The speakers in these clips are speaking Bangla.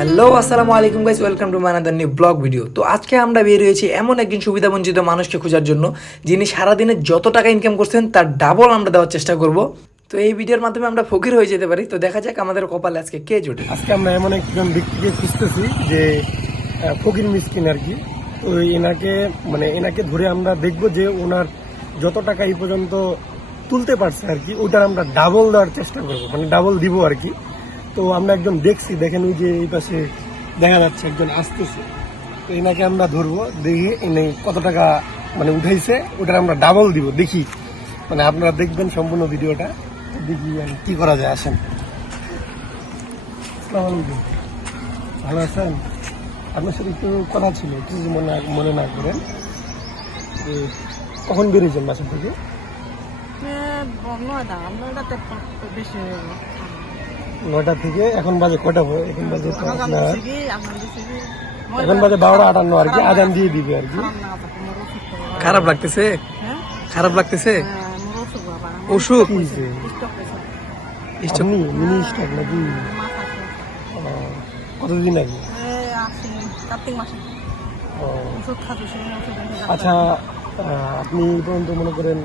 হ্যালো আসসালামু আলাইকুম guys, welcome to my another new blog video. তো আজকে আমরা বের হয়েছি এমন একজন সুবিধাবঞ্চিত মানুষকে খোঁজার জন্য, যিনি সারাদিনে যত টাকা ইনকাম করছেন তার ডাবল আমরা দেওয়ার চেষ্টা করব। তো এই ভিডিওর মাধ্যমে আমরা ফকির হয়ে যেতে পারি। তো দেখা যাক আমাদের কপালে আজকে কে জোটে। আজকে আমরা এমন একজন ব্যক্তিকে খুঁজতেছি যে ফকির মিসকিন আর কি। তো এনাকে ধরে আমরা দেখব যে ওনার যত টাকা এই পর্যন্ত তুলতে পারছে আর কি, ওটার আমরা ডাবল দেওয়ার চেষ্টা করব, মানে ডাবল দিব আর কি। তো আমরা একজন দেখছি, দেখেন ওই যে এই পাশে দেখা যাচ্ছে একজন আসতেছে। তো এনাকে আমরা ধরবো, দেখি এনে কত টাকা মানে উঠাইছে, ওটার আমরা ডাবল দিব। দেখি, মানে আপনারা দেখবেন সম্পূর্ণ ভিডিওটা, দেখি কি করা যায়। আসেন। আসসালামু আলাইকুম, ভালো আছেন? আপনার সাথে একটু কথা ছিল, কিছু মনে না করেন। কখন বেরিয়েছেন বাসা থেকে? 9টা থেকে এখন বাজে কটা? এখন বাজে তো আপনার এখন বাজে 12:58 আর কি, আজান দিয়ে দিবে আর কি। খারাপ লাগতেছে? খারাপ লাগতেছে? অসুখ? আপনি মিনি স্টক নাকি? কতদিন আগে? আচ্ছা, আপনি এই পর্যন্ত মনে করেন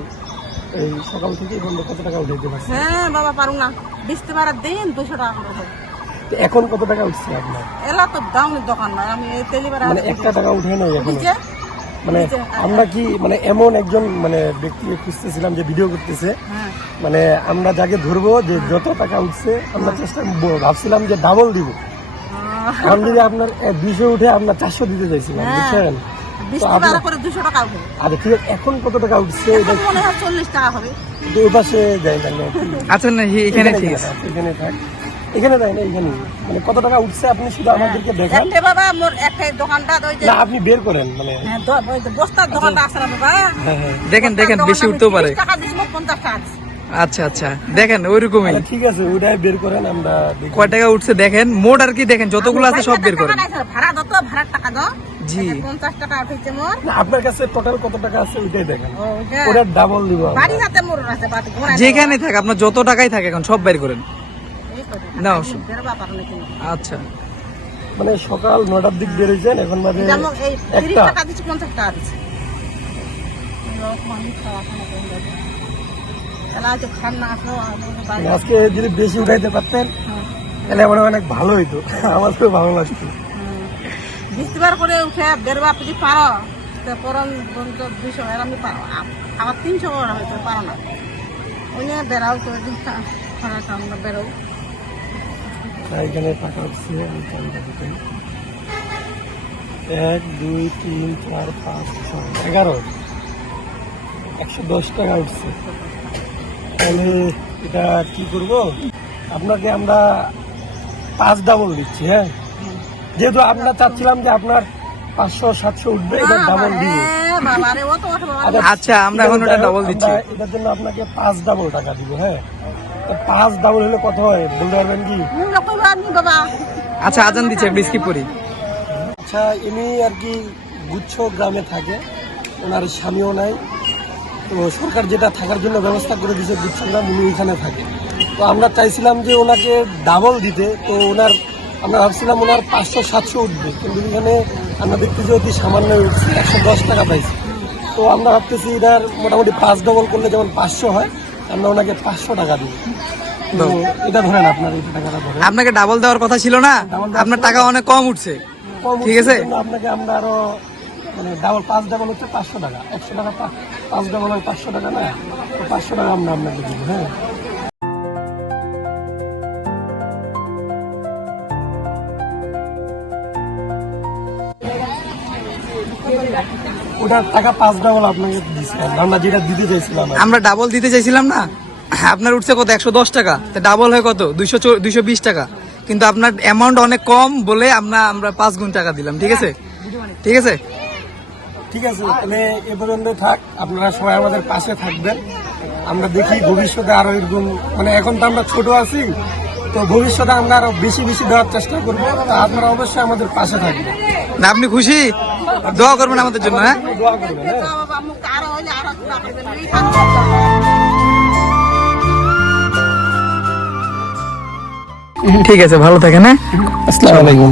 এই সকাল থেকে এই পর্যন্ত কত টাকা উঠাইতে পারছেন? হ্যাঁ বাবা, পারুন না, 20 দিন 200 টাকা করে দেয়। এখন কত টাকা উঠছে আপনার? এলা তো দামের দোকান নয়, আমি এই তেলিবারা মানে একটা টাকা উঠে নাই এখন? নিচে মানে আমরা কি মানে এমন একজন মানে ব্যক্তিকে খুঁজতেছিলাম যে ভিডিও করতেছে, হ্যাঁ মানে আমরা যাকে ধরবো যে যত টাকা উঠছে আমরা ভাবছিলাম যে ডাবল দিব। আমি যদি আপনার 200 উঠে আপনার 400 দিতে চাইছিলাম, বুঝছেন? 20 করে 200 টাকা উঠে। আরে ঠিক আছে, এখন কত টাকা উঠছে? এখন মনে হয় 40 টাকা হবে। ওই পাশে যাই না, আচ্ছা না, এখানে ঠিক আছে, এখানে থাক, এখানে যাই না, এখানে মানে কত টাকা উঠছে আপনি শুধু আমাদেরকে দেখান। একটা বাবা মোর একটা দোকানটা ওই যে না আপনি বের করেন, মানে হ্যাঁ ওই যে বস্তার দোকানটা আছে না বাবা, হ্যাঁ হ্যাঁ দেখেন দেখেন বেশি উঠতেও পারে। 30 টাকা দিছিল, 50 টাকা দিছি। আচ্ছা আচ্ছা, দেখেন ওইরকমই। আচ্ছা, ঠিক আছে, ওটাই বের করেন, আমরা দেখি। কয় টাকা উঠছে দেখেন, মোট আর কি দেখেন যতগুলো আছে সব বের করেন। ভাড়া দাও তো, ভাড়ার টাকা দাও। জি 50 টাকা উঠেছে মোর। না, আপনার কাছে টোটাল কত টাকা আছে ওইটাই দেখেন, ওইটা ওটা ডাবল দিব আমরা। বাড়ি হাতে মোর আছে, বাড়ি ঘোরা যেখানে থাকে আপনার যত টাকাই থাকে এখন সব বের করেন। নাও। বেরবা পারো না কিনা। আচ্ছা মানে সকাল 9টার দিক বেরিয়েছেন, এখন বাজে যেমন এই 30 একটা। টাকা দিচ্ছি, 50 টাকা দিচ্ছি। মানে আজকে যদি বেশি উঠাইতে পারতেন তাহলে আমার অনেক ভালো হইতো, আমার খুব ভালো লাগতো। 20 বার করে উঠে বেরবা যদি পারো, পরন 200 এর আমি পারো, আবার 300 করে হয়তো পারো না। ওই নিয়ে বেরাও তো আমরা বেরো। এখানে টাকা উঠছে, আমি চালটা দিতেন 1 2 3 4 5 6 11 110 টাকা উঠছে। তাহলে এটা কি করব, আপনাকে আমরা 5 ডাবল দিচ্ছি। হ্যাঁ, যেহেতু আমরা চাচ্ছিলাম যে আপনার 500 700 উঠবে, এটা ডাবল দিব। বাবারে ও তো বাবা, আচ্ছা, আমরা এখন ওটা ডাবল দিচ্ছি। এটার জন্য আপনাকে 5 ডাবল টাকা দিব। হ্যাঁ, 5 ডাবল হলে কত হয় বলতে পারবেন কি? মুন্ডা কইবা নি বাবা। আচ্ছা, আজান দিচ্ছে, বিস্কিট পরি। আচ্ছা, ইনি আর কি গুচ্ছ গ্রামে থাকে, ওনার স্বামীও নাই। তো সরকার যেটা থাকার জন্য ব্যবস্থা করে দিয়েছে গুচ্ছ গ্রাম, উনি ওইখানে থাকে। তো আমরা চাইছিলাম যে ওনাকে ডাবল দিতে, তো আমরা ভাবছিলাম ওনার 500 700 উঠবে, কিন্তু এখানে আমরা দেখতেছি অতি সামান্য উঠছে, 110 টাকা পাইছি। তো আমরা ভাবতেছি এটার মোটামুটি 5 ডবল করলে যেমন 500 হয়, আমরা ওনাকে 500 টাকা দিব। তো এটা ধরেন, আপনার এই টাকাটা ধরেন। আপনাকে ডাবল দেওয়ার কথা ছিল না, আপনার টাকা অনেক কম উঠছে। কম ঠিক আছে, উঠছে, আপনাকে আমরা আরো মানে ডাবল 5 ডাবল হচ্ছে 500 টাকা, 100 টাকা 5 ডাবল হয় 500 টাকা না, তো 500 টাকা আমরা আপনাকে দিব। হ্যাঁ, ওটার টাকা 5 ডাবল আপনাকে দিয়েছিলাম, আমরা যেটা দিতে চাইছিলাম। আমরা ডাবল দিতে চাইছিলাম না, আপনার উঠছে কত 110 টাকা, ডাবল হয় কত 220 টাকা, কিন্তু আপনার অ্যামাউন্ট অনেক কম বলে আমরা 5 গুণ টাকা দিলাম। ঠিক আছে ঠিক আছে ঠিক আছে, তাহলে এ পর্যন্ত থাক। আপনারা সবাই আমাদের পাশে থাকবেন, আমরা দেখি ভবিষ্যতে আরো এরকম, মানে এখন তো আমরা ছোট আছি, তো ভবিষ্যতে আমরা আরো বেশি বেশি দেওয়ার চেষ্টা করবো। তা আপনারা অবশ্যই আমাদের পাশে থাকবেন, না? আপনি খুশি? দোয়া করবেন আমাদের জন্য। হ্যাঁ, দোয়া করবেন। হ্যাঁ, বাবা মুখ আরো হইলে আরো টাকা দেবেন। ঠিক আছে, ভালো থাকেন, হ্যাঁ। আসসালামু আলাইকুম।